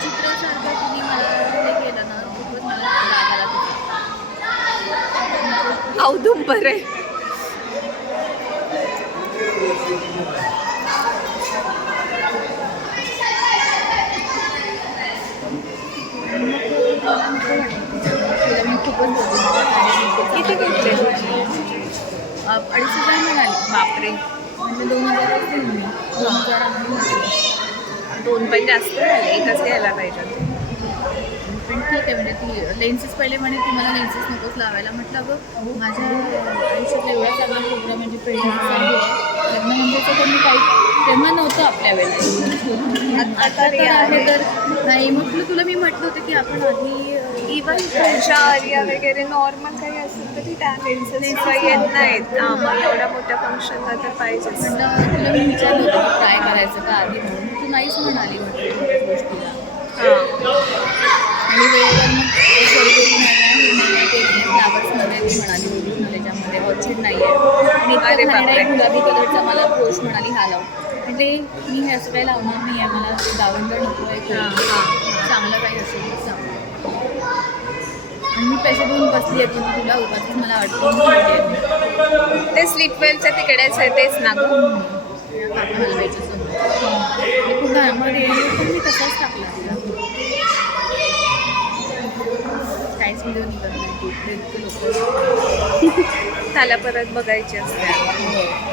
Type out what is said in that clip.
विचित्रासारखं तिने मला हे केलं ना, खूपच मला राग आला तिचा. औदुंबर आहे. तिला मी खूपच किती घेतले? 2,500 म्हणाली. बापरे, म्हणजे 2,000 देईन मी. 2,000 आम्ही म्हटलं. 2 पण जास्त झाले, एकच घ्यायला पाहिजे. पण ठीक आहे, म्हणजे ती लेन्सेस पहिले म्हणे ती मला लेन्सेस नकोच लावायला. म्हटलं अगं माझ्या आयुष्यात एवढा चांगला प्रोग्राम म्हणजे प्रेग्नन्सी आहे, लग्न म्हणजे तर मी काही तेव्हा नव्हतं आपल्या वेळेला. आता तर आहे तर नाही. मग तुला मी म्हटलं होतं की आपण आधी इवन तुमच्या आर्या वगैरे नॉर्मल काही असेल तरी त्या लेन्सेस येत नाहीत. मग एवढ्या मोठ्या फंक्शनला तर पाहिजेच. म्हटलं तुला मी विचारलं होतं की ट्राय करायचं का आधी म्हणून, तू नाहीच म्हणाली म्हटलं कुठल्याच गोष्टीला. आणि वेळेवर मग सॉरी नाही आहे, ते नाही फ्लावर्समध्ये ती म्हणाली ओरिजिनल याच्यामध्ये ऑर्चिड नाही आहे. आणि अरे इतका बापरे. गुलाबी कलरचा मला ब्रोश म्हणाली हा लाव. म्हणजे मी हे असं काही लावणार नाही आहे, मला ते गावंडर नको आहे. चांगलं काही असेल तर सांग. आणि मी पैसे देऊन बसली आहे, पण तुला उगाचच मला अडकून ठेवली आहे. ते स्लीपवेलच्या तिकडेच आहे तेच ना गं. काका हलवायच्या समोर खूप घामध्ये पण मी तसाच टाकला. काहीच व्हिडिओ निघत नाही. लोक त्याला परत बघायची असते.